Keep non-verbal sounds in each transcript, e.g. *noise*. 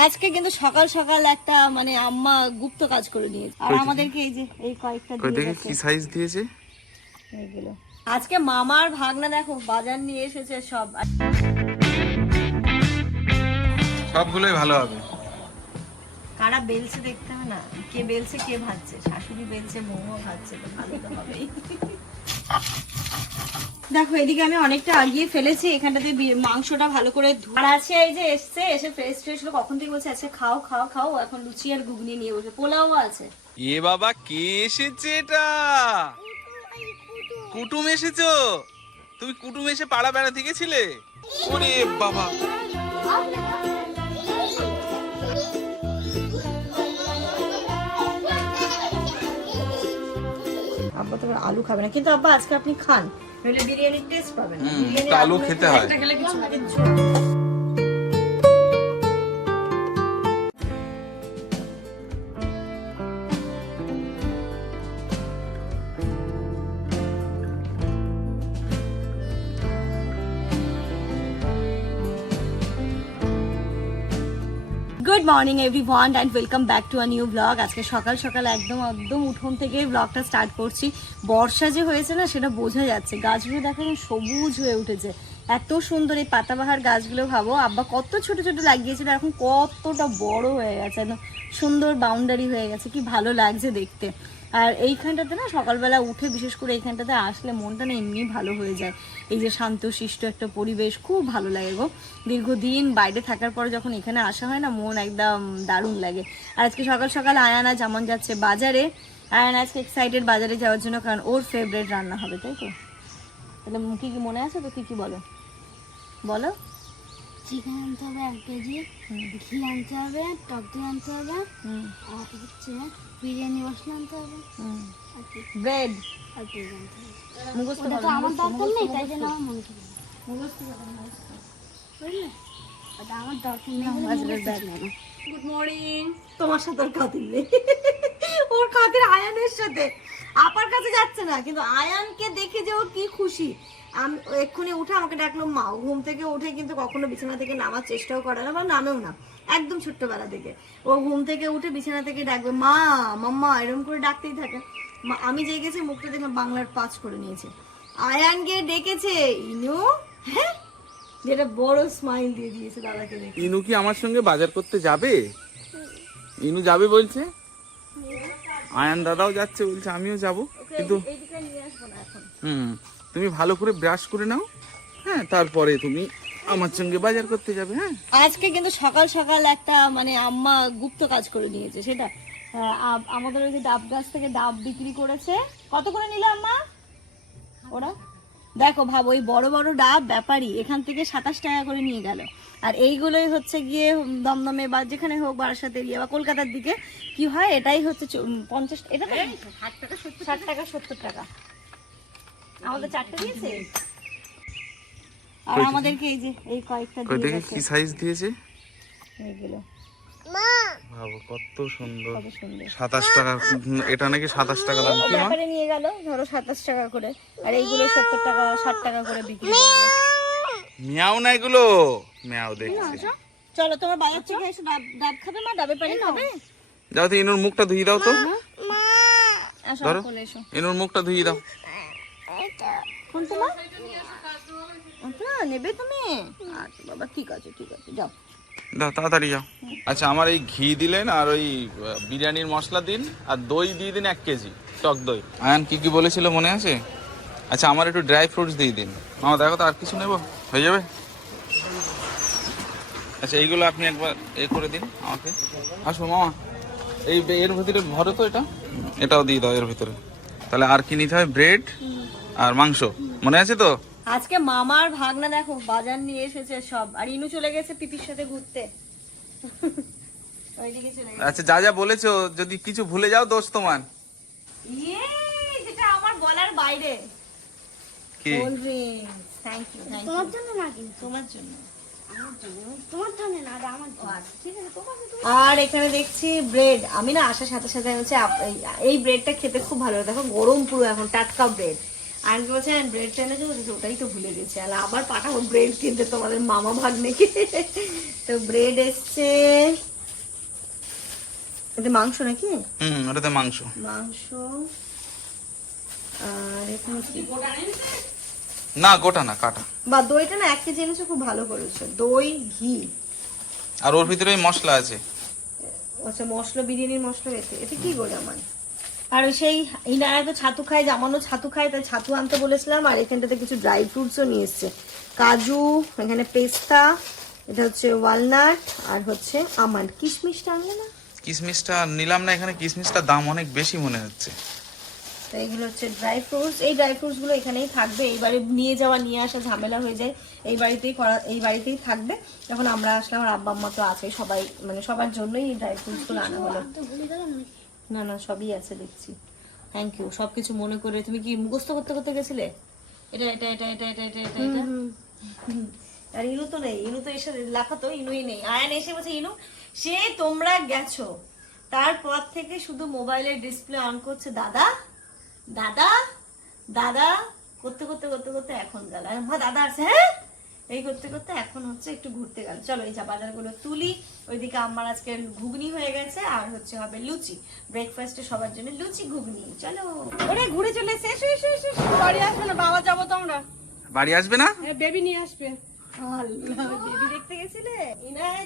আজকে কিন্তু সকাল সকাল একটা মানে আম্মা গুপ্ত কাজ করে নিয়েছে। আর আমাদেরকে এই যে এই কয়েকটা দিয়ে কি সাইজ দিয়েছে? এইগুলো। আজকে মামার ভাগনা দেখো বাজার নিয়ে এসেছে সব। সবগুলোই ভালো হবে। কারা বেলছে দেখতে হয় না। কে বেলছে কে ভাজছে। শাশুড়ি বেলছে মোমো ভাজছে তো ভালো তো হবেই। দেখো এদিকে আমি অনেকটা আগিয়ে ফেলেছি। এখানটাতে মাংসটা ভালো করে আর আছে এই যে এসছে এসে ফ্রেশ ফ্রেশ হলো। কখন থেকে বলছে আচ্ছা খাও খাও খাও। এখন লুচি আর ঘুগনি নিয়ে বসে। পোলাও আছে। এ বাবা কে এসেছে এটা? কুটুম এসেছ? তুমি কুটুম এসে পাড়া বেড়াতে গেছিলে? ওরে বাবা। আলু খাবে না কিন্তু আব্বা আজকে আপনি খান নইলে বিরিয়ানির টেস্ট পাবেন না। আলু খেতে হয়। খেলে কিছু লাগে everyone morning and welcome back to a new blog আজকে সকাল সকাল একদম একদম উঠোন থেকে ব্লগটা স্টার্ট করছি। বর্ষা যে হয়েছে না, সেটা বোঝা যাচ্ছে। গাছগুলো দেখেন সবুজ হয়ে উঠেছে। এত সুন্দর এই পাতাবাহার গাছগুলো ভাবো। আব্বা কত ছোট ছোট লাগিয়েছিল এখন কতটা বড় হয়ে গেছে। সুন্দর বাউন্ডারি হয়ে গেছে। কি ভালো লাগছে দেখতে। আর এইখানটাতে না সকালবেলা উঠে বিশেষ করে এইখানটাতে আসলে মনটা না এমনি ভালো হয়ে যায়। এই যে শান্ত শান্তশিষ্ট একটা পরিবেশ খুব ভালো লাগে গো। দীর্ঘদিন বাইরে থাকার পর যখন এখানে আসা হয় না মন একদম দারুণ লাগে। আর আজকে সকাল সকাল আয়ানা যেমন যাচ্ছে বাজারে আয়ানা আজকে এক্সাইটেড বাজারে যাওয়ার জন্য কারণ ওর ফেভারিট রান্না হবে তাই তো? তাহলে কি কি মনে আছে? তো কি কি বলো? বলো। চিকেন আনতে হবে এক কেজি ঘি আনতে হবে টক দই আনতে হবে আর হচ্ছে বিরিয়ানি মশলা আনতে হবে? হুম। আর কি ব্রেড আর কি মুখস্থ ওটা তো আমার দরকার নেই তাই জন্য আমার মনে ছিল মুখস্থ বুঝলে? ওটা আমার দরকার নেই বলে বাজারে মুখস্থ দেখ। ছিল না। গুড মর্নিং তোমার সাথে ওর খাতির নেই। *laughs* ওর খাতির আয়ানের সাথে। আপার কাছে যাচ্ছে না কিন্তু আয়ানকে দেখে যে ও কি খুশি। আমি এক্ষুনি উঠে আমাকে ডাকলো মা ঘুম থেকে উঠে কিন্তু কখনো বিছানা থেকে নামার চেষ্টাও করে না বা নামেও না। একদম ছোট্টবেলা থেকে। ও ঘুম থেকে উঠে বিছানা থেকে ডাকবে মা মাম্মা এরকম করে ডাকতেই থাকে। মা আমি যে গেছি মুখটা দেখলাম বাংলার পাঁচ করে নিয়েছে। আয়ান গিয়ে ডেকেছে ইনু হ্যাঁ? যেটা বড় স্মাইল দিয়ে দিয়েছে দাদাকে দেখে। ইনু কি আমার সঙ্গে বাজার করতে যাবে? ইনু যাবে বলছে। আয়ান দাদাও যাচ্ছে বলছে আমিও যাব। কিন্তু এইদিকে নিয়ে আসব না এখন। হুম তুমি ভালো করে ব্রাশ করে নাও। হ্যাঁ তারপরে তুমি আমার সঙ্গে বাজার করতে যাবে হ্যাঁ? আজকে কিন্তু সকাল সকাল একটা মানে আম্মা গুপ্ত কাজ করে নিয়েছে সেটা। আমাদের ওই যে ডাব গাছ থেকে ডাব বিক্রি করেছে। কত করে নিল আম্মা? ওরা? দেখো ভাব ওই বড় বড় ডাব ব্যাপারই এখান থেকে সাতাশ টাকা করে নিয়ে গেল। আর এইগুলোই হচ্ছে গিয়ে দমদমে বা যেখানে হোক বারাসাতে গিয়ে বা কলকাতার দিকে কি হয় এটাই হচ্ছে পঞ্চাশ এটা তো ষাট টাকা সত্তর টাকা। আমাদের চারটে দিয়েছে? আর আমাদেরকে এই যে এই কয়েকটা দিয়ে দেখি কি সাইজ দিয়েছে? এইগুলো। ভাবো কত সুন্দর। কত সুন্দর। সাতাশ টাকা এটা নাকি সাতাশ টাকা দাম কি ব্যাপারে নিয়ে গেল ধরো সাতাশ টাকা করে। আর এইগুলো সত্তর টাকা ষাট টাকা করে বিক্রি করবে। মিয়াও না এগুলো? মিয়াও দেখছি। চলো তোমার বাজার থেকে এসে ডাব ডাব খাবে মা? ডাবের পানি খাবে? যাও তো ইনুর মুখটা ধুয়ে দাও তো। ধরো। ইনুর মুখটা ধুয়ে দাও। কোন তোমার আচ্ছা নেবে তুমি? আচ্ছা বাবা ঠিক আছে ঠিক আছে যাও। দাও তাড়াতাড়ি যাও। আচ্ছা আমার এই ঘি দিলেন আর ওই বিরিয়ানির মশলা দিন আর দই দিয়ে দিন এক কেজি টক দই। আয়ান কি কি বলেছিল মনে আছে? আচ্ছা আমার একটু ড্রাই ফ্রুটস দিয়ে দিন। মামা দেখো তো আর কিছু নেব? হয়ে যাবে? আচ্ছা এইগুলো আপনি একবার এ করে দিন আমাকে। আসো মামা। এই এর ভিতরে ভরে তো এটা। এটাও দিয়ে দাও এর ভিতরে। তাহলে আর কি নিতে হয়? ব্রেড আর মাংস। মনে আছে তো? আজকে মামার ভাগনা দেখো বাজার নিয়ে এসেছে সব। আর ইনু চলে গেছে পিপির সাথে ঘুরতে। আচ্ছা যা যা বলেছ যদি কিছু ভুলে যাও দোষ তোমার। ইয়ে আমার বলার বাইরে। কি? থ্যাংক ইউ তোমার জন্য না কিন্তু। তোমার জন্য। আমার জন্য? তোমার জন্য না আর এখানে দেখছি ব্রেড আমি না আসার সাথে সাথে হচ্ছে এই- ব্রেডটা খেতে খুব ভালো দেখো গরম পুরো এখন টাটকা ব্রেড আজকে বলছে ব্রেড ওটাই তো ভুলে গেছি। আর আবার পাঠাবো ব্রেড কিনতে তোমাদের মামা ভাগ নাকি *laughs* তো ব্রেড এসছে। এটা মাংস নাকি? হুম ওটাতে মাংস। মাংস। আর এখানে কি? না গোটা না কাটা। বা দইটা না এক কেজি এনেছো খুব ভালো করেছ। দই ঘি। আর ওর ভিতরে মশলা আছে। আচ্ছা মশলা বিরিয়ানির মশলা এতে এটা কি গো আমার? আর ওই সেই ইনারা তো ছাতু খায় জামানো ছাতু খায় তাই ছাতু আনতে বলেছিলাম আর এখানটাতে কিছু ড্রাই ফ্রুটসও নিয়ে এসছে। কাজু এখানে পেস্তা এটা হচ্ছে ওয়ালনাট আর হচ্ছে আমন্ড কিশমিশটা আনলে না? কিশমিশটা নিলাম না এখানে কিশমিশটার দাম অনেক বেশি মনে হচ্ছে। তো এইগুলো হচ্ছে ড্রাই ফ্রুটস এই ড্রাই ফ্রুটসগুলো এখানেই থাকবে। এই বাড়ি নিয়ে যাওয়া নিয়ে আসা ঝামেলা হয়ে যায়। এই বাড়িতেই করা এই বাড়িতেই থাকবে। যখন আমরা আসলাম আর আব্বা আম্মা তো আছে সবাই মানে সবার জন্যই এই ড্রাই ফ্রুটসগুলো আনা হলো? না না, সবই আছে, দেখছি। থ্যাংক ইউ সবকিছু মনে করে, তুমি কি মুখস্থ করতে করতে গেছিলে? এটা এটা এটা এটা এটা এটা এটা আর ইনু তো নেই, ইনু তো এসে লেখা তো ইনুই নেই। আয়ান এসে বলছে, ইনু, সে তোমরা গেছো। তারপর থেকে শুধু মোবাইলের ডিসপ্লে অন করছে দাদা দাদা দাদা, করতে করতে করতে করতে এখন গেল। মা, দাদা আছে হ্যাঁ? এই করতে করতে এখন হচ্ছে একটু ঘুরতে গেল। চলো এই যা বাজারগুলো তুলি ওইদিকে আমার আজকে ঘুগনি হয়ে গেছে আর হচ্ছে হবে লুচি। ব্রেকফাস্টে সবার জন্য লুচি ঘুগনি। চলো। ওরে ঘুরে চলে এসে এসো এসো এসো। বাড়ি আসবে না বাবা যাব তো আমরা। বাড়ি আসবে না? বেবি নিয়ে আসবে। বেবি দেখতে গেছিলে?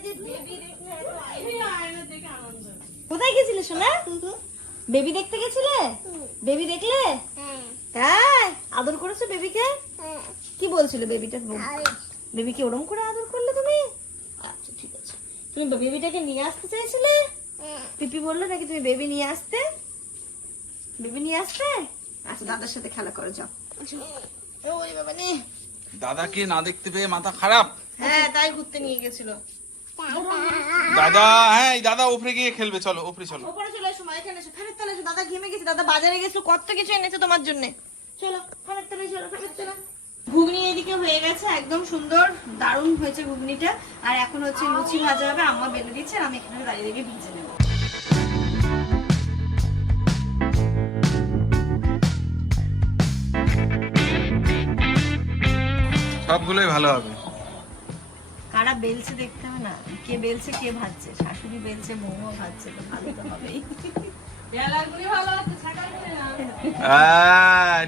যে বেবি দেখতে এত আইডিয়া। কোথায় গেছিলে সোনা? বেবি দেখতে গেছিলে? বেবি দেখলে? হ্যাঁ। আদর করেছ বেবিকে কি? বলছিল বেবিটা বেবিকে ওরম করে আদর করলে তুমি? আচ্ছা ঠিক আছে। তুমি বেবিটাকে নিয়ে আসতে চাইছিলে? পিপি বলল নাকি তুমি বেবি নিয়ে আসতে? বেবি নিয়ে আসতে? আচ্ছা দাদার সাথে খেলা করো যাও। ওই বাবা নে। দাদাকে না দেখতে পেয়ে মাথা খারাপ? হ্যাঁ তাই ঘুরতে নিয়ে গেছিল। দাদা হ্যাঁ দাদা উপরে গিয়ে খেলবে চলো উপরে চলো। ওপরে চলে এসো মা এখানে এসো। ফেরত এসো। দাদা ঘেমে গেছে দাদা বাজারে গেছিল কত কিছু এনেছে তোমার জন্য। চলো ফেরত চলে চলো ফেরত চলো। ঘুগনি এদিকে হয়ে গেছে একদম সুন্দর দারুণ হয়েছে ঘুগনিটা। আর এখন হচ্ছে লুচি ভাজা হবে আম্মা বেলে দিচ্ছে আর আমি এখানে দাঁড়িয়ে দাঁড়িয়ে ভিজে নেব। সবগুলোই ভালো হবে। কারা বেলছে দেখতে হবে না কে বেলছে কে ভাজছে শাশুড়ি বেলছে মোমো ভাজছে তো ভালো তো হবেই।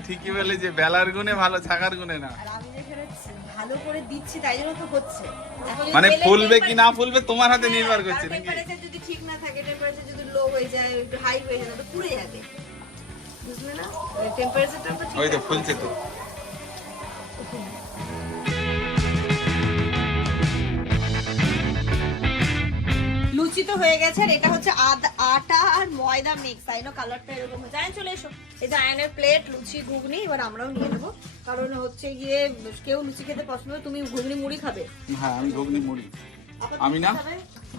ঠিকই বলেছে বেলার গুনে ভালো ছাকার গুনে না। আর আমি যে এখানে ভালো করে দিচ্ছি তাই জন্য তো হচ্ছে। মানে ফুলবে কি না ফুলবে তোমার হাতে নির্ভর হ্যাঁ, করছে নাকি? যদি ঠিক না থাকে টেম্পারেচার যদি লো হয়ে যায় একটু হাই হয়ে যায় তো পুড়ে যাবে। বুঝলে না? টেম্পারেচারটা ওই তো ফুলছে তো। লুচি তো হয়ে গেছে আর এটা হচ্ছে আটা আর ময়দা মিক্স তাই না কালারটা এরকম হয়েছে আয়ন চলে এসো। এই যে আয়নের প্লেট লুচি ঘুগনি এবার আমরাও নিয়ে নেব। কারণ হচ্ছে গিয়ে কেউ লুচি খেতে পছন্দ তুমি ঘুগনি মুড়ি খাবে। হ্যাঁ আমি ঘুগনি মুড়ি। আমি না?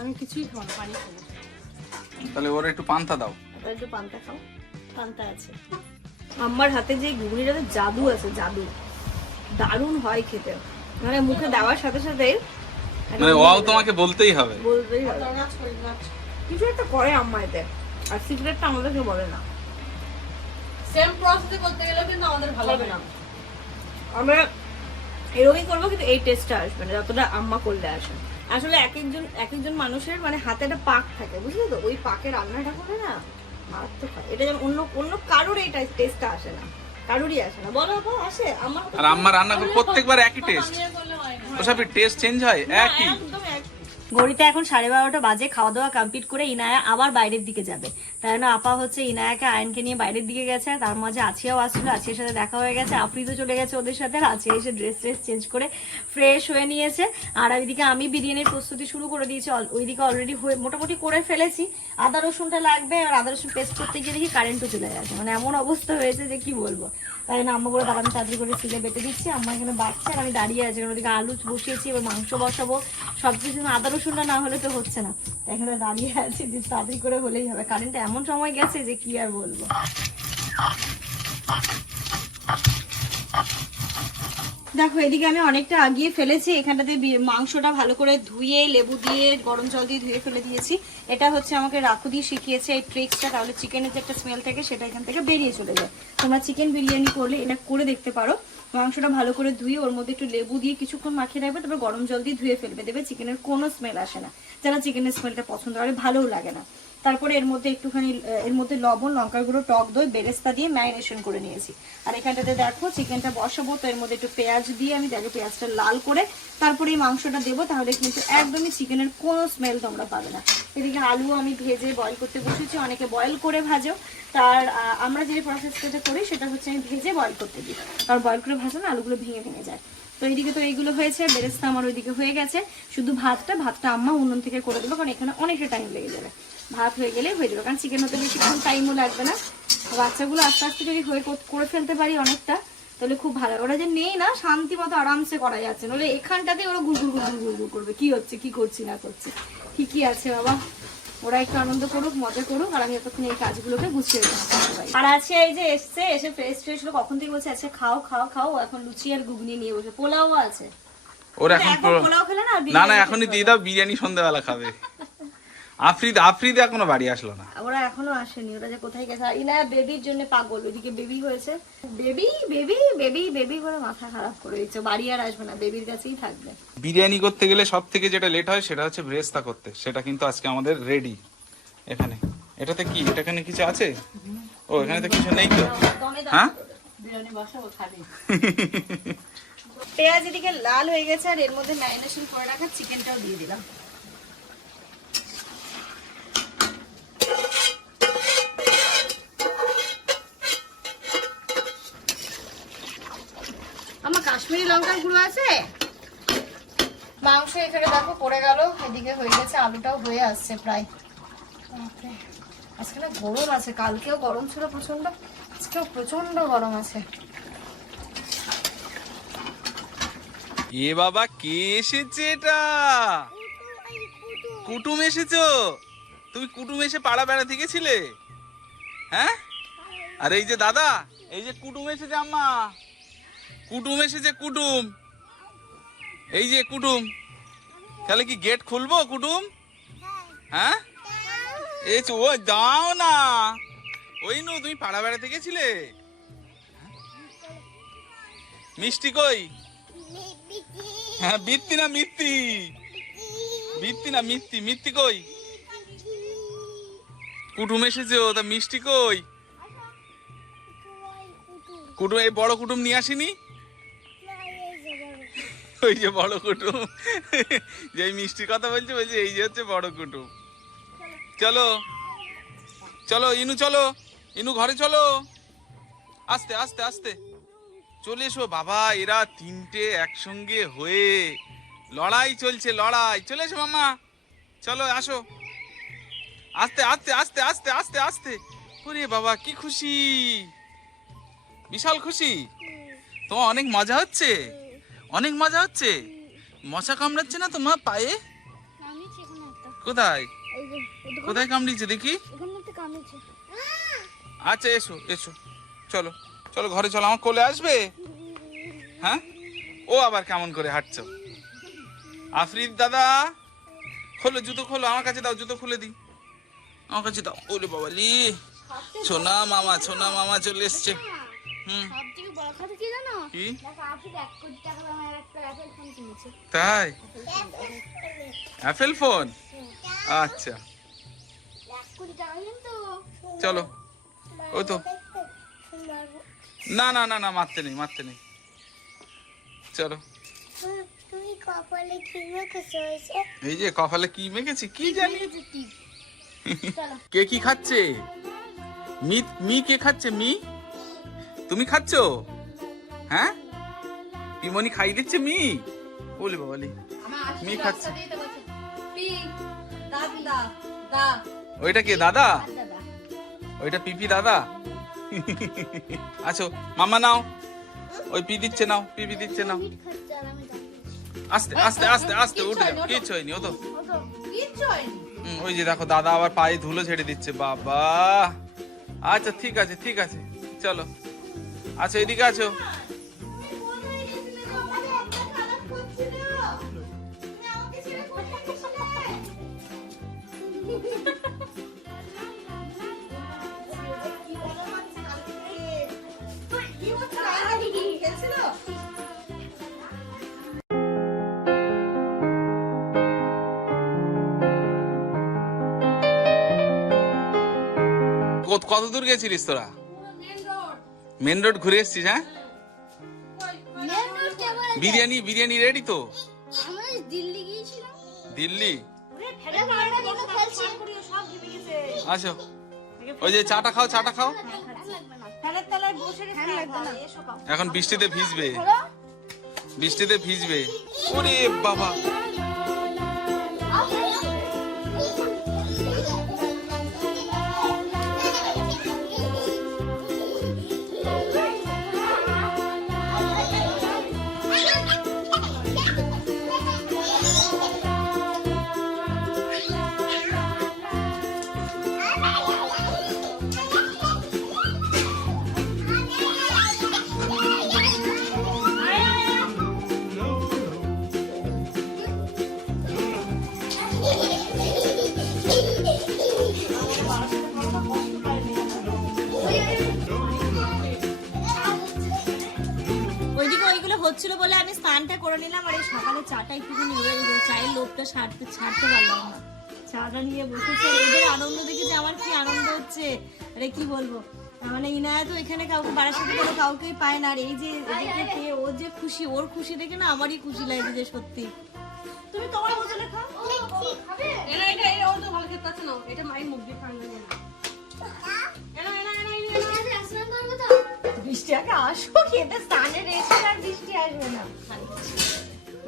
আমি কিছুই খাব না পানি খাব। তাহলে ওর একটু পান্তা দাও। আবার একটু পান্তা খাও। পান্তা আছে। আমার হাতে যে ঘুগনিটাতে জাদু আছে জাদু। দারুণ হয় খেতে। মানে মুখে দেওয়ার সাথে সাথে মানে ওয়াও তোমাকে বলতেই হবে। বলতেই হবে। কিছু একটা করে আম্মা এতে আর সিক্রেটটা আমাদেরকে বলে না। সেম প্রসেসে করতে গেলেও কিন্তু আমাদের ভালো হবে না। আমরা এরকমই করব কিন্তু এই টেস্টটা আসবে না যতটা আম্মা করলে আসে। আসলে এক একজন এক একজন মানুষের মানে হাতে একটা পাক থাকে বুঝলি তো? ওই পাকে রান্নাটা করে না মারাত্মক হয়। এটা যেমন অন্য অন্য কারোর এই টেস্টটা আসে না। কারোরই আসে না। বলো আপু আসে। আমার আর আম্মা রান্না প্রত্যেকবার একই টেস্ট ওসব টেস্ট চেঞ্জ হয় একই? ঘড়িতে এখন সাড়ে বারোটা বাজে খাওয়া দাওয়া কমপ্লিট করে ইনায়া আবার বাইরের দিকে যাবে। তাই জন্য আপা হচ্ছে ইনায়াকে, আয়নকে নিয়ে বাইরের দিকে গেছে তার মাঝে আছিয়াও আসছিল, আছিয়ার সাথে দেখা হয়ে গেছে, আফ্রিদও চলে গেছে ওদের সাথে আছিয়া এসে ড্রেস ট্রেস চেঞ্জ করে ফ্রেশ হয়ে নিয়েছে। আর ওইদিকে আমি বিরিয়ানির প্রস্তুতি শুরু করে দিয়েছি ওইদিকে অলরেডি হয়ে মোটামুটি করে ফেলেছি। আদা রসুনটা লাগবে আর আদা রসুন পেস্ট করতে গিয়ে দেখি কারেন্টও চলে গেছে। মানে এমন অবস্থা হয়েছে যে কি বলব? তাই জন্য আম্মা করে আমি তাড়াতাড়ি করে সিলে বেটে দিচ্ছি আমার এখানে বাচ্চা আর আমি দাঁড়িয়ে আছি ওদিকে আলু বসিয়েছি, এবার মাংস বসাবো সব কিছু আদা রসুনটা না হলে তো হচ্ছে না। এখানে দাঁড়িয়ে আছি তাড়াতাড়ি করে হলেই হবে। কারেন্টটা এমন সময় গেছে যে কি আর বলব? দেখো, এদিকে আমি অনেকটা আগিয়ে ফেলেছি। এখানটাতে মাংসটা ভালো করে ধুয়ে, লেবু দিয়ে, গরম জল দিয়ে ধুয়ে ফেলে দিয়েছি। এটা হচ্ছে আমাকে রাখু দিয়ে শিখিয়েছে এই ট্রিক্সটা তাহলে চিকেনের যে একটা স্মেল থাকে, সেটা এখান থেকে বেরিয়ে চলে যায়। তোমরা চিকেন বিরিয়ানি করলে এটা করে দেখতে পারো। মাংসটা ভালো করে ধুয়ে, ওর মধ্যে একটু লেবু দিয়ে কিছুক্ষণ মাখিয়ে রাখবে, তারপর গরম জল দিয়ে ধুয়ে ফেলবে। দেবে চিকেনের কোনো স্মেল আসে না। যারা চিকেনের স্মেলটা পছন্দ করে, ভালোও লাগে না। তারপরে এর মধ্যে একটুখানি এর মধ্যে লবণ, লঙ্কার গুঁড়ো, টক দই, বেরেস্তা দিয়ে ম্যারিনেশন করে নিয়েছি। আর এখানটাতে দেখো, চিকেনটা বসাবো, তো এর মধ্যে একটু পেঁয়াজ দিয়ে আমি দেখো পেঁয়াজটা লাল করে তারপরে এই মাংসটা দেবো, তাহলে কিন্তু একদমই চিকেনের কোনো স্মেল তোমরা পাবে না। এদিকে আলু আমি ভেজে বয়েল করতে বসেছি, অনেকে বয়েল করে ভাজেও তার আমরা যে প্রসেসটা করি, সেটা হচ্ছে আমি ভেজে বয়েল করতে দিই। কারণ বয়েল করে ভাজলে না আলুগুলো ভেঙে ভেঙে যায়। তো এইদিকে তো এইগুলো হয়েছে, বেরেস্তা আমার ওইদিকে হয়ে গেছে। শুধু ভাতটা ভাতটা আম্মা উনুন থেকে করে দেবো, কারণ এখানে অনেকটা টাইম লেগে যাবে। ভাত হয়ে গেলে হয়ে যাবে। কারণ চিকেন হতে বেশিক্ষণ টাইমও লাগবে না। বাচ্চাগুলো আস্তে আস্তে যদি হয়ে করে ফেলতে পারি অনেকটা তাহলে খুব ভালো ওরা যে নেই না শান্তি মতো আরামসে করা যাচ্ছে নাহলে এখানটাতে ওরা গুড়গুড় গুড়গুড় গুড়গুড় করবে। কি হচ্ছে কি করছি না করছি। ঠিকই আছে বাবা। ওরা একটু আনন্দ করুক মজা করুক আর আমি এতক্ষণ এই কাজগুলোকে গুছিয়ে আর আছে এই যে এসছে এসে ফ্রেশ ফ্রেশ হলো কখন থেকে বলছে আচ্ছা খাও খাও খাও এখন লুচি আর ঘুগনি নিয়ে বসে। পোলাও আছে। ওর এখন পোলাও খেলে না না না বিরিয়ানি এখনই দিয়ে দাও বিরিয়ানি সন্ধ্যাবেলা খাবে। *laughs* আফ্রিদ আফ্রিদ এখনও বাড়ি আসলো না। ওরা এখনও আসেনি। ওরা যে কোথায় গেছে? আর ইনা বেবির জন্য পাগল। ওইদিকে বেবি হয়েছে। বেবি বেবি বেবি বেবি করে মাথা খারাপ করে দিচ্ছে। বাড়ি আর আসবে না। বেবির কাছেই থাকবে। বিরিয়ানি করতে গেলে সব থেকে যেটা লেট হয় সেটা হচ্ছে ব্রেস্তা করতে। সেটা কিন্তু আজকে আমাদের রেডি এখানে। এটাতে কি? এটা এখানে কিছু আছে? ও এখানে তো কিছু নেই তো। হ্যাঁ? বিরিয়ানি বসাবো খাবি। পেঁয়াজ এদিকে লাল হয়ে গেছে আর এর মধ্যে ম্যারিনেশন করে রাখা চিকেনটাও দিয়ে দিলাম। গুঁড়ো আছে? মাংস এখানে দেখো পড়ে গেল এদিকে হয়ে গেছে আলুটাও হয়ে আসছে প্রায়। আজকে না গরম আছে কালকেও গরম ছিল প্রচণ্ড আজকেও প্রচণ্ড গরম আছে। এ বাবা কে এসেছে এটা? কুটুম এসেছ? তুমি কুটুম এসে পাড়া বেড়াতে গেছিলে? হ্যাঁ? আর এই যে দাদা এই যে কুটুম এসেছে আম্মা। কুটুম এসেছে, কুটুম। এই যে কুটুম, তাহলে কি গেট খুলবো কুটুম? হ্যাঁ? এই ও দাও না। ওই নু, তুমি পাড়া বেড়াতে গেছিলে? মিষ্টি কই? হ্যাঁ বৃত্তি না মিত্তি? বৃত্তি না মিত্তি? মিত্তি কই? কুটুম এসেছে ও, তা মিষ্টি কই? কুটুম, এই বড় কুটুম নিয়ে আসিনি? ওই যে বড় কুটুম। যে মিষ্টির কথা বলছে বলছে, এই যে হচ্ছে বড় কুটুম। চলো চলো, ইনু চলো। ইনু, ঘরে চলো। আস্তে আস্তে আস্তে। চলে এসো বাবা, এরা তিনটে একসঙ্গে হয়ে লড়াই চলছে, লড়াই। চলে এসো মামা চলো, আসো। আস্তে আস্তে আস্তে আস্তে আস্তে আস্তে। ওরে বাবা, কি খুশি। বিশাল খুশি। তোমার অনেক মজা হচ্ছে। অনেক মজা হচ্ছে। মশা কামড়াচ্ছে না তোমার পায়ে? কোথায়? কোথায় কামড়িয়েছে দেখি? আচ্ছা এসো এসো। চলো চলো ঘরে চলো। আমার কোলে আসবে? হ্যাঁ? ও আবার কেমন করে হাঁটছো। আফরিদ দাদা খোলো জুতো খোলো। আমার কাছে দাও জুতো খুলে দিই। আমার কাছে দাও। ওরে বাবা লি। সোনা মামা সোনা মামা চলে এসছে। হুম। বড় কথা কি জানো? কি? দেখো আপনি এক কোটি টাকা দামের একটা অ্যাপেল ফোন কিনেছে। তাই? অ্যাপেল ফোন আচ্ছা। এক কোটি টাকা কিন্তু চলো। ওই তো। না না না না মারতে নেই মারতে নেই। চলো। তুমি কপালে কি মেখেছো এই যে কপালে কি মেখেছি? কি জানি? *laughs* কে কি খাচ্ছে? মি মি কে খাচ্ছে? মি? তুমি খাচ্ছ? হ্যাঁ? পিমনি খাই দিচ্ছে মি। বলি আমার মি খাচ্ছে। ওইটা কে দাদা? ওইটা পিপি দাদা? আছো মামা নাও। ওই পি দিচ্ছে নাও পিপি দিচ্ছে নাও। আস্তে আস্তে আস্তে আস্তে উঠে যাও। কিচ্ছু হয়নি ও তো ওই যে দেখো দাদা আবার পায়ে ধুলো ছেড়ে দিচ্ছে। বাবা। আচ্ছা ঠিক আছে ঠিক আছে। চলো। আচ্ছা এদিকে আছো। কত দূর গেছিলিস তোরা? মেন রোড ঘুরে এসছিস হ্যাঁ? বিরিয়ানি বিরিয়ানি রেডি তো? দিল্লি গিয়েছিলাম। আসো। ওই যে চাটা খাও চাটা খাও। ফ্যানের তলায় বসে লাগবে না। এসো খাও। এখন বৃষ্টিতে ভিজবে। বৃষ্টিতে ভিজবে। ওরে বাবা। চাটা একটুখানি রয়ে গেল। চায়ের লোভটা ছাড়তে ছাড়তে পারলাম না। চাটা নিয়ে বসেছে। এদের আনন্দ দেখে যে আমার কি আনন্দ হচ্ছে। আরে কি বলব? মানে ইনায়া তো এখানে কাউকে বাড়ার সাথে কোনো কাউকেই পায় না। আর এই যে এদিকে পেয়ে ওর যে খুশি ওর খুশি দেখে না আমারই খুশি লাগে যে সত্যি। তুমি তোমার বোতলে খাও। এটা এটা এটা ও তো ভালো খেতে পারছে না। এটা মায়ের মুখ দিয়ে খাওয়া যাবে না। এনো এনো এনো এনো, এনো। আমাদের স্নান করব তো বৃষ্টি আগে আসব খেতে স্নানে রেখে আর বৃষ্টি আসবে না।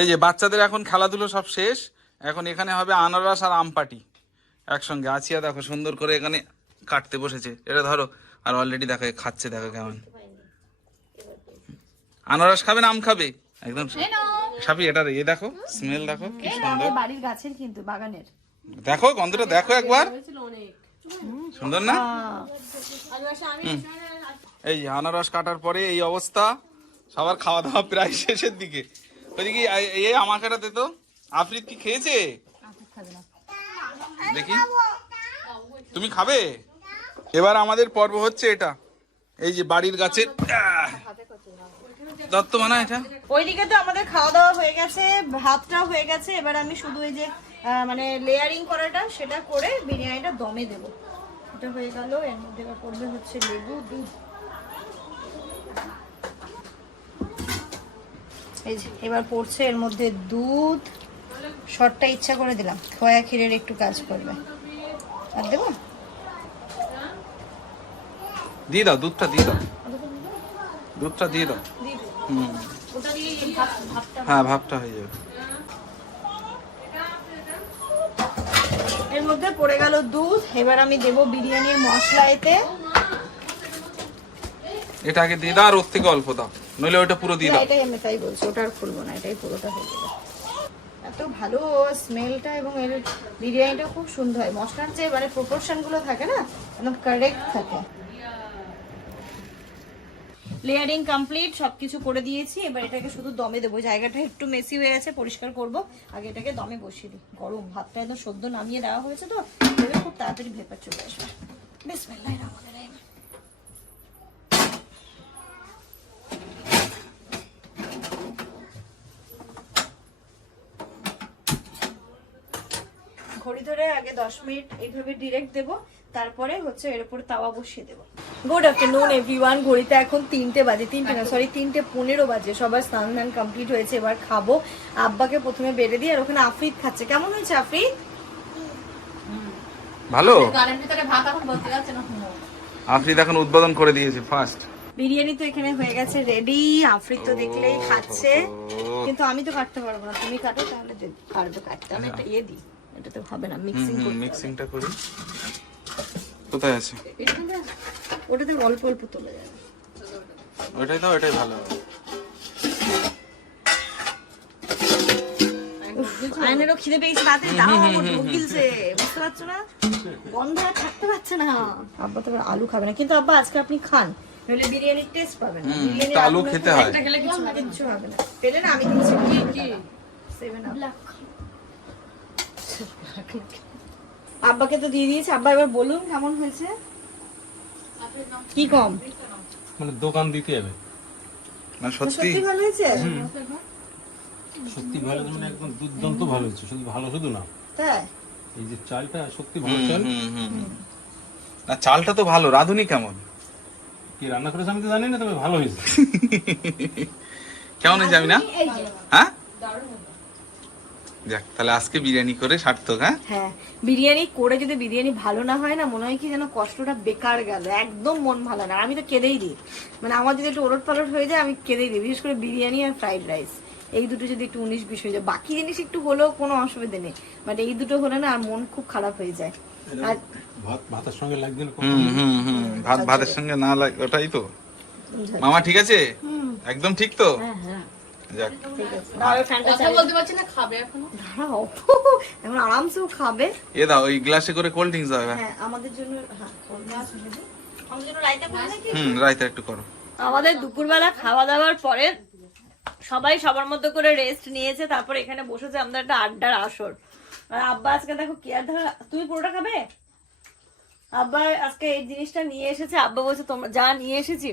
এই যে বাচ্চাদের এখন খেলাধুলো সব শেষ এখন এখানে হবে আনারস আর আম পাটি একসঙ্গে আছিয়া দেখো সুন্দর করে এখানে কাটতে বসেছে। এটা ধরো আর অলরেডি দেখো খাচ্ছে দেখো কেমন। আনারস খাবে না আম খাবে? একদম সাপি এটা এ দেখো স্মেল দেখো কি সুন্দর। বাড়ির গাছের কিন্তু বাগানের। দেখো গন্ধটা দেখো একবার। সুন্দর না? আজ এই যে আনারস কাটার পরে এই অবস্থা সবার খাওয়া দাওয়া প্রায় শেষের দিকে। ওইদিকে এই- এই আমাকে দে তো। আফরিদ কি খেয়েছে? দেখি। তুমি খাবে? এবার আমাদের পর্ব হচ্ছে এটা। এই যে বাড়ির গাছের দত্ত মানা এটা। ওইদিকে তো আমাদের খাওয়া দাওয়া হয়ে গেছে, ভাতটাও হয়ে গেছে। এবার আমি শুধু ওই যে মানে লেয়ারিং করাটা, সেটা করে বিরিয়ানিটা দমে দেব। এটা হয়ে গেল, এর মধ্যে পড়বে হচ্ছে লেবু, দুধ। এই যে এবার পড়ছে এর মধ্যে দুধ শর্টটা ইচ্ছা করে দিলাম। খোয়া ক্ষীরের একটু কাজ করবে। আর দেবো? দিয়ে দাও দুধটা দিয়ে দাও। দুধটা দিয়ে দাও। হুম। হ্যাঁ ভাবটা হয়ে যাবে। এর মধ্যে পড়ে গেল দুধ। এবার আমি দেব বিরিয়ানির মশলা এতে। এটা আগে দিয়ে দাও আর ওর থেকে অল্প দাও। নইলে ওটা পুরো দিয়ে দাও। এটাই আমি তাই বলছি ওটা আর খুলবো না এটাই পুরোটা হয়ে যাবে। এত ভালো স্মেলটা এবং এর বিরিয়ানিটা খুব সুন্দর হয়। মশলার যে মানে প্রপোর্শনগুলো থাকে না একদম কারেক্ট থাকে। লেয়ারিং কমপ্লিট সবকিছু করে দিয়েছি। এবার এটাকে শুধু দমে দেবো। জায়গাটা একটু মেসি হয়ে গেছে পরিষ্কার করব। আগে এটাকে দমে বসিয়ে দিই। গরম ভাতটা একদম সদ্য নামিয়ে দেওয়া হয়েছে তো খুব তাড়াতাড়ি ভেপার চলে আসবে। বেশ রহমানির রহিম। ধরে আগে দশ মিনিট এইভাবে ডিরেক্ট দেবো তারপরে হচ্ছে এর উপর তাওয়া বসিয়ে দেবো। গুড আফটারনুন এভরিওয়ান ঘড়িতে এখন তিনটে বাজে তিনটে না সরি তিনটে পনেরো বাজে। সবার স্নান ধান কমপ্লিট হয়েছে এবার খাব। আব্বাকে প্রথমে বেড়ে দিই আর ওখানে আফরিদ খাচ্ছে। কেমন হয়েছে আফরিদ? ভালো? গানের ভিতরে ভাত এখন বলতে যাচ্ছে না হুম। আফরিদ এখন উদ্বোধন করে দিয়েছে ফার্স্ট বিরিয়ানি তো এখানে হয়ে গেছে রেডি আফরিদ তো দেখলেই খাচ্ছে। কিন্তু আমি তো কাটতে পারব না তুমি কাটো তাহলে দে- পারবে কাটতে আমি একটা ইয়ে দিই। এটাতে হবে না মিক্সিং মিক্সিংটা করি। কোথায় আছে? ওটাতে অল্প অল্প তোলা যাবে। ওইটাই দাও ওইটাই ভালো। হবে আয়নেরও খিদে পেয়েছে তাড়াতাড়ি দাও গিলছে বুঝতে পারছ না? গন্ধ আর থাকতে পারছে না। আব্বা তো আলু খাবে না। কিন্তু আব্বা আজকে আপনি খান। নইলে বিরিয়ানির টেস্ট পাবেন না। বিরিয়ানি আলু খেতে হয়। খেলে কিছু হবে কিছু হবে না। পেলে না আমি দিচ্ছি কি কি? সেভেন আপ আব্বাকে তো দিয়ে দিয়েছে। আব্বা এবার বলুন কেমন হয়েছে? কি কম? মানে দোকান দিতে হবে। মানে সত্যি? সত্যি ভালো হয়েছে? সত্যি ভালো মানে একদম দুর্দান্ত ভালো হচ্ছে শুধু ভালো শুধু না। তাই? এই যে চালটা সত্যি ভালো চাল। হুম, হুম, হুম। না চালটা তো ভালো। রাঁধুনি কেমন? কি রান্না করেছে আমি তো জানি না তবে ভালো হয়েছে। কেমন হয়েছে আমি না হ্যাঁ? যাক তাহলে আজকে বিরিয়ানি করে সার্থক হ্যাঁ? হ্যাঁ বিরিয়ানি করে যদি বিরিয়ানি ভালো না হয় না মনে হয় কি যেন কষ্টটা বেকার গেল একদম মন ভালো না। আমি তো কেঁদেই দিই। মানে আমার যদি একটু ওলট পালট হয়ে যায় আমি কেঁদেই দিই বিশেষ করে বিরিয়ানি আর ফ্রাইড রাইস। এই দুটো যদি একটু উনিশ বিশ হয়ে যায় বাকি জিনিস একটু হলেও কোনো অসুবিধা নেই বাট এই দুটো হলে না আর মন খুব খারাপ হয়ে যায়। আর ভাত ভাতের সঙ্গে লাগবে না হুম হুম হুম ভাত ভাতের সঙ্গে না লাগে ওটাই তো। মামা ঠিক আছে? একদম ঠিক তো? হ্যাঁ হ্যাঁ। যাক। ঠিক আছে দাঁড়াও ফ্যানটা কথা চালিয়ে বলতে পারছি না খাবে এখনও? দাঁড়াও। এখন আরামসেও খাবে। এ দাও ওই গ্লাসে করে কোল্ড ড্রিঙ্কস দাও হ্যাঁ আমাদের জন্য হ্যাঁ আমাদের জন্য রাইতা করে নাকি? হুম রাইতা একটু করো। আমাদের দুপুরবেলা খাওয়া দাওয়ার পরে সবাই সবার মতো করে রেস্ট নিয়েছে তারপর এখানে বসেছে আমাদের একটা আড্ডার আসর। আর আব্বা আজকে দেখো কেয়ার ধরা তুমি পুরোটা খাবে? আব্বা আজকে এই জিনিসটা নিয়ে এসেছে আব্বা বলছে তোমরা যা নিয়ে এসেছি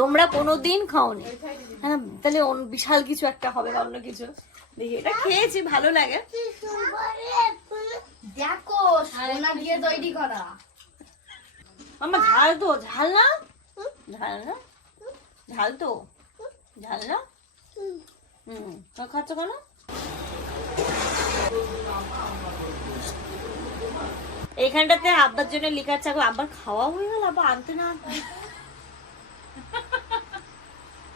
তোমরা কোনোদিন খাওনি। হ্যাঁ তাহলে বিশাল কিছু একটা হবে অন্য কিছু? দেখি এটা খেয়েছি ভালো লাগে। দেখো সোনা দিয়ে তৈরি করা। আমার ঝাল তো ঝাল না? ঝাল না? ঝাল তো? ঝাল না? হুম তো খাচ্ছ কেন? এইখানটাতে আব্বার জন্য চা আব্বার খাওয়া হয়ে গেল আব্বা আনতে না।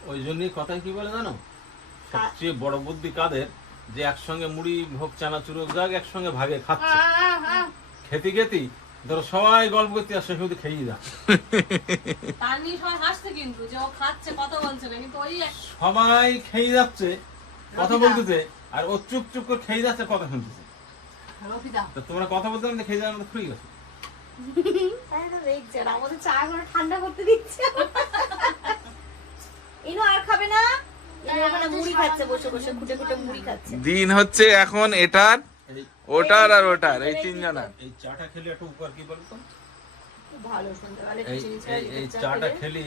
ওই জন্যই কথায় কি বলে জানো? সবচেয়ে বড় বুদ্ধি কাদের? যে একসঙ্গে মুড়ি ভোগ চানাচুর যাক একসঙ্গে ভাগে খাচ্ছে। খেতে খেতে ধরো সবাই গল্প করতে আসে শুধু খেয়ে যা *laughs* সবাই কিন্তু যে ও খাচ্ছে কথা বলছে না কিন্তু ওই সবাই খেয়ে যাচ্ছে কথা বলতেছে আর ও চুপ চুপ করে খেয়ে যাচ্ছে কথা শুনতেছে। তোমরা কথা বলতে খেয়ে যাওয়ার মতো ফ্রি গেছে। দেখছি আর আমাদের চা করে ঠান্ডা করতে দিচ্ছে। ইনো আর খাবে না? ইনো ওখানে মুড়ি খাচ্ছে বসে বসে খুঁটে খুঁটে মুড়ি খাচ্ছে। দিন হচ্ছে এখন এটার ওটার আর ওটার এই তিনজনের এই চাটা খেলে একটু উপকার কি বলতো? ভালো এই চাটা খেলে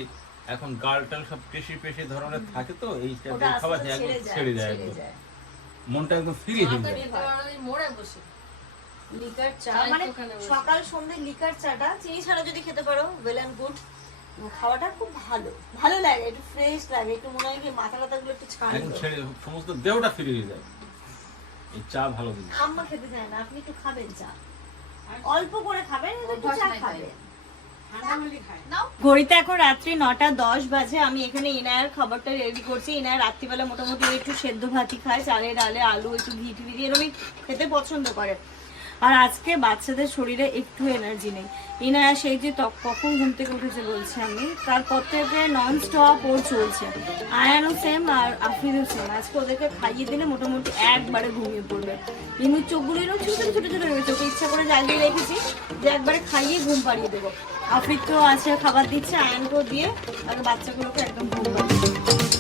এখন গাল টাল সব পেশি পেশি ধরনের থাকে তো এই খাবার ছেড়ে ছেড়ে যায় একদম। মনটা একদম ফ্রি হয়ে যায়। মোড়ে বসে। লিকার চা মানে সকাল সন্ধ্যে লিকার চাটা চিনি ছাড়া যদি খেতে পারো ওয়েল অ্যান্ড গুড খাওয়াটা খুব ভালো। ভালো লাগে একটু ফ্রেশ লাগে একটু মনে হয় কি মাথা একটু ছাড়। সমস্ত দেহটা ফ্রি হয়ে যায়। এই চা ভালো জিনিস। আম্মা খেতে চায় না আপনি একটু খাবেন চা। অল্প করে খাবেন একটু চা খাবেন। ঘড়িতে এখন রাত্রি নটা দশ বাজে আমি এখানে ইনায়ের খাবারটা রেডি করছি। ইনায় রাত্রিবেলা মোটামুটি একটু সেদ্ধ ভাতই খায় চালে ডালে আলু একটু ঘি টি দিয়ে এরকমই খেতে পছন্দ করে। আর আজকে বাচ্চাদের শরীরে একটু এনার্জি নেই। ইনায়া সেই যে তক- কখন ঘুম থেকে উঠেছে বলছে আমি। তারপর থেকে নন স্টপ ওর চলছে। আয়ানও সেম আর আফরিদও সেম আজকে ওদেরকে খাইয়ে দিলে মোটামুটি একবারে ঘুমিয়ে পড়বে। ইনুর চোখগুলো এরকম ছোটো ছোটো ছোট গেছে ওকে ইচ্ছা করে জাগিয়ে রেখেছি যে একবারে খাইয়ে ঘুম পাড়িয়ে দেবো। আফরিদকেও আছে, খাবার দিচ্ছে, আয়ানকেও দিয়ে তাকে বাচ্চাগুলোকে একদম ঘুম পাড়িয়ে দেবো।